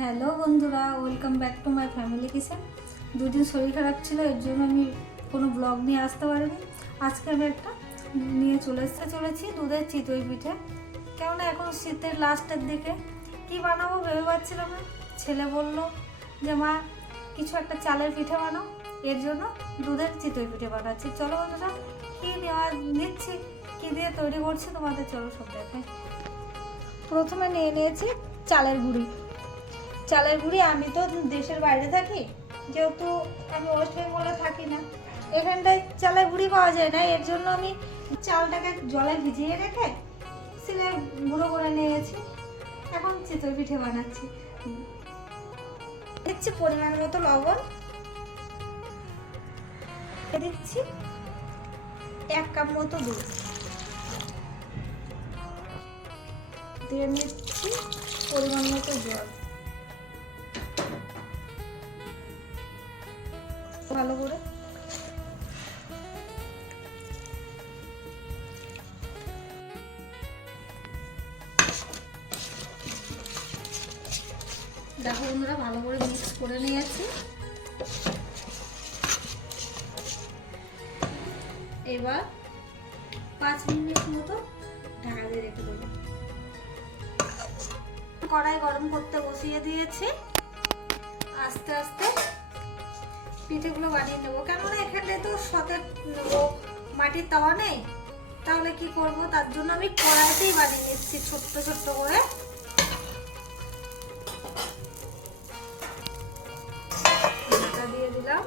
Hello বন্ধুরা welcome back to my family kitchen দুদিন শরীর খারাপ ছিল, এর জন্য আমি কোনো ব্লগ নিয়ে আসতে পারিনি। আজকে আমি একটা নিয়ে চলে এসতে চলেছি দুধের চিতই পিঠে। কেননা এখন শীতের লাস্টের দিকে কি বানাবো ভেবে পাচ্ছিলাম না। ছেলে বলল যে, মা, কিছু একটা চালের পিঠে বানাও। এর জন্য দুধের চিতই পিঠে বানাচ্ছি। চলো বন্ধুরা, কী নেওয়া নিচ্ছি, কী দিয়ে তৈরি করছি তোমাদের চলো সব দেখাই। প্রথমে নিয়ে নিয়েছি চালের গুঁড়ি। চালের গুঁড়ি, আমি তো দেশের বাইরে থাকি, যেহেতু আমি ওয়েস্ট বেঙ্গলে থাকি না। এখানটায় চালের গুঁড়ি পাওয়া যায় না, এর জন্য আমি চালটাকে জলে ভিজিয়ে রেখে সিলে গুঁড়ো করে নিয়েছি। এখন চিতই পিঠে বানাচ্ছি। দিচ্ছি পরিমাণ মতো লবণ। দিচ্ছি এক কাপ মতো দুধ। দিয়ে নিচ্ছি পরিমাণ মতো জল। ভালো করে। দেখো বন্ধুরা, ভালো করে মিক্স করে নিয়েছি। এবার পাঁচ মিনিট মতো ঢাকা দিয়ে রেখে দেবো। কড়াই গরম করতে বসিয়ে দিয়েছি। আস্তে আস্তে পিঠেগুলো বানিয়ে নেব। কেননা এখানে তো সতের মাটির তাওয়া নেই। তাহলে কি করব? তার জন্য আমি কড়াইতেই বানিয়ে নিচ্ছি ছোট্ট ছোট্ট করে। দিলাম।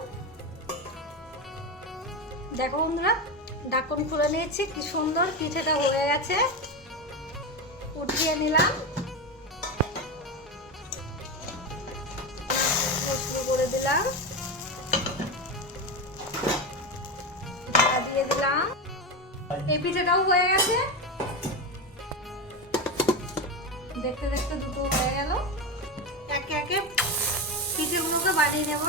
দেখো বন্ধুরা, ঢাকন খুলে নিয়েছি, কি সুন্দর পিঠেটা হয়ে গেছে। উঠিয়ে নিলাম। এই হয়ে গেছে। দেখতে দেখতে দুটো হয়ে গেল। একে একে পিঠেগুলোকে বানিয়ে নেব।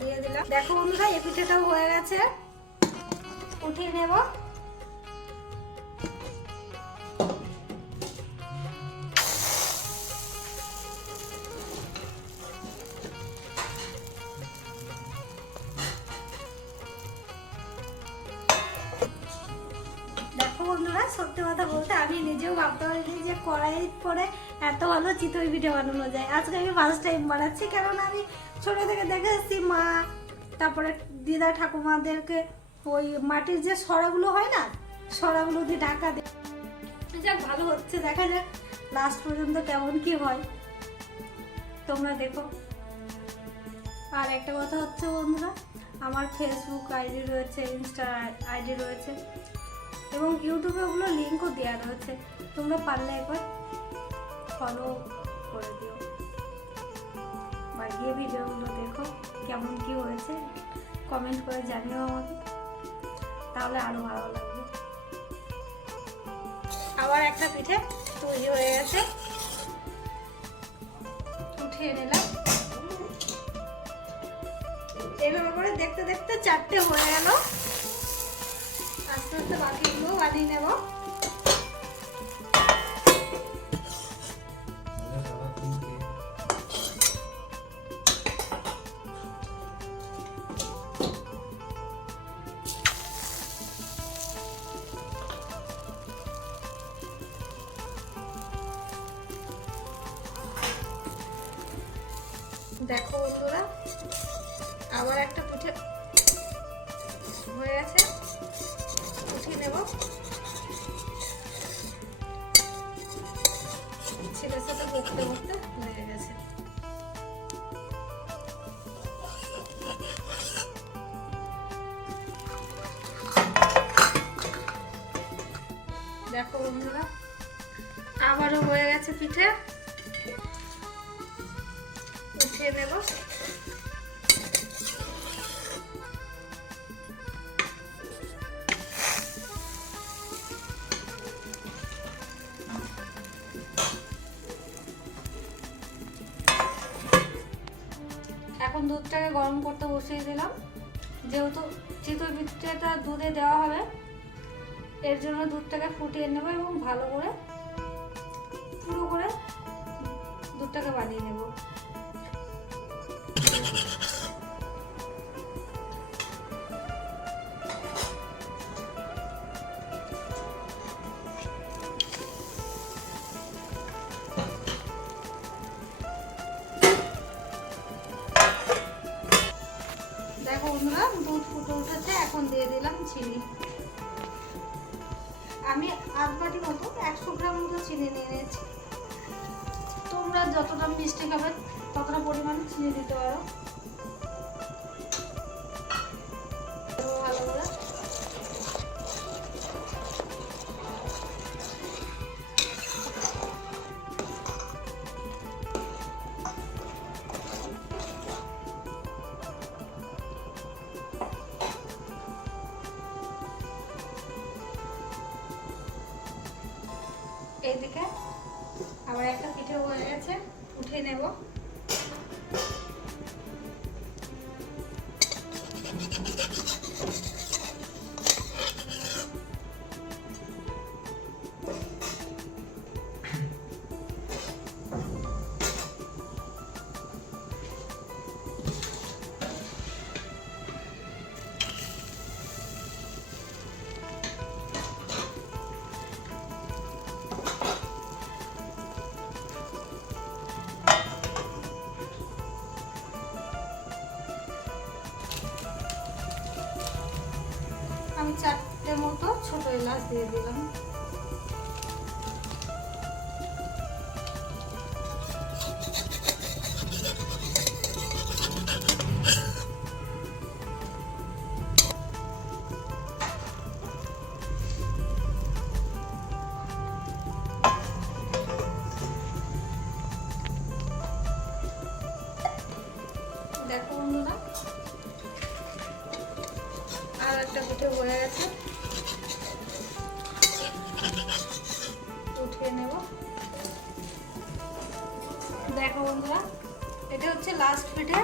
দিয়ে দিলাম। দেখো বন্ধুরা, এই পিঠেটাও হয়ে গেছে। উঠিয়ে নেব। সত্যি কথা বলতে আমি নিজেও ভাবতে পারিনি যে কড়াই পরে এত ভালো চিতই পিঠে বানানো যায়। আজকে আমি ফার্স্ট টাইম বানাচ্ছি কারণ আমি ছোট থেকে দেখে এসেছি মা, তারপরে দিদা ঠাকুমাদেরকে ওই মাটির যে সরাগুলো হয় না, সরাগুলো দিয়ে ঢাকা দেয় যাক, ভালো হচ্ছে, দেখা যাক লাস্ট পর্যন্ত কেমন কি হয়। তোমরা দেখো। আর একটা কথা হচ্ছে বন্ধুরা, আমার ফেসবুক আইডি রয়েছে ইনস্টা আইডি রয়েছে। এবং ইউটিউবে ওগুলো লিঙ্কও দেওয়া রয়েছে। তোমরা পারলে একবার ফলো করে দিও। বা গিয়ে ভিডিওগুলো দেখো, কেমন কি হয়েছে। কমেন্ট করে জানিও আমাকে। তাহলে আরও ভালো লাগবে। আবার একটা পিঠে তৈরি হয়ে গেছে। উঠিয়ে নিলাম। এভাবে করে দেখতে দেখতে চারটে হয়ে গেল। আস্তে আস্তে বাকিগুলো বানিয়ে নেব। দেখো বন্ধুরা করতে করতে হয়ে গেছে দেখো বন্ধুরা আবারও হয়ে গেছে পিঠে। উঠিয়ে নেব। গরম করতে বসিয়ে দিলাম। যেহেতু চিতই পিঠেটা দুধে দেওয়া হবে, এর জন্য দুধটাকে ফুটিয়ে নেব এবং ভালো করে, পুরো করে দুধটাকে বানিয়ে নেব। ফুটে এখন দিয়ে দিলাম চিনি। আমি আধ বাটি মতো, একশো গ্রাম মতো চিনি নিয়ে নিয়েছি। তোমরা যতটা মিষ্টি খাবে, ততটা পরিমাণ চিনি দিতে পারো। ভালো করে এইদিকে আবার একটা পিঠে হয়ে গেছে উঠে নেব। এলাচ দিয়ে দিলাম। দেখো বন্ধুরা আর একটা পিঠে হয়ে গেছে। দেখো বন্ধুরা, এটা হচ্ছে লাস্ট পিঠে।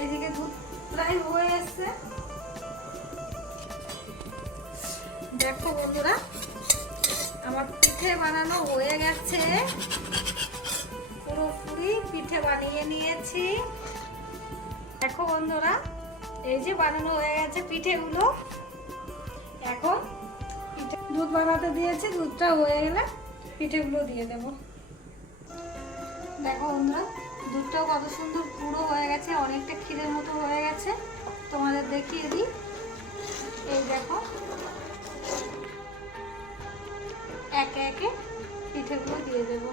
এইদিকে দুধ হয়ে এসছে। দেখো বন্ধুরা, আমার পিঠে বানানো হয়ে গেছে। পুরোপুরি পিঠে বানিয়ে নিয়েছি। দেখো বন্ধুরা, এই যে বানানো হয়ে গেছে পিঠেগুলো। এখন দুধ বানাতে দিয়েছি, দুধটা হয়ে গেলে পিঠেগুলো দিয়ে দেব। দেখো বন্ধুরা, দুধটাও কত সুন্দর পুরো হয়ে গেছে, অনেকটা ক্ষীরের মতো হয়ে গেছে। তোমাদের দেখিয়ে দিই। এই দেখো, একে একে পিঠেগুলো দিয়ে দেবো।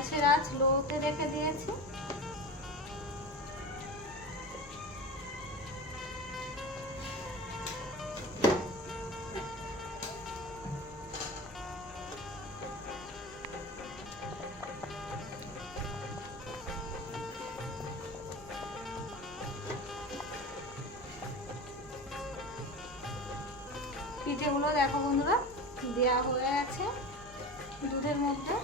গ্যাসের আঁচ লোতে রেখে দিয়েছি। পিঠেগুলো দেখো বন্ধুরা দেওয়া হয়ে আছে দুধের মধ্যে।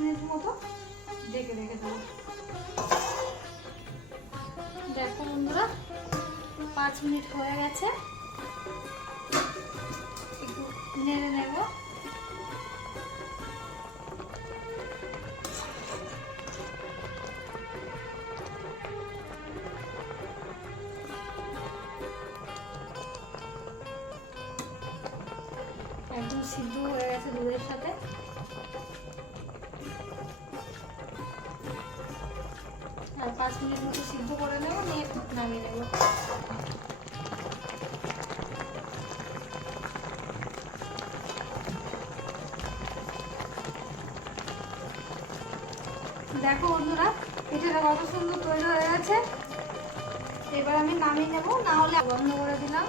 মিনিট মতো ডেকে রেখে দেবো। দেখো বন্ধুরা, পাঁচ মিনিট হয়ে গেছে। একটু নেড়ে নেব। একদম সিদ্ধ হয়ে গেছে দুধের সাথে। নেব দেখো বন্ধুরা, পিঠেটা কত সুন্দর তৈরি হয়ে গেছে। এবার আমি নামিয়ে নেব, না হলে বন্ধ করে দিলাম।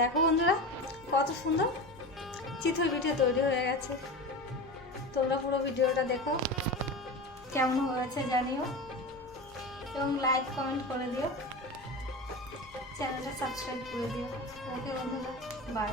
দেখো বন্ধুরা, কত সুন্দর চিতই পিঠে তৈরি হয়ে গেছে। তোমরা পুরো ভিডিওটা দেখো, কেমন হয়েছে জানিও। এবং লাইক কমেন্ট করে দিও। চ্যানেলটা সাবস্ক্রাইব করে দিও। ওকে বন্ধুরা বাই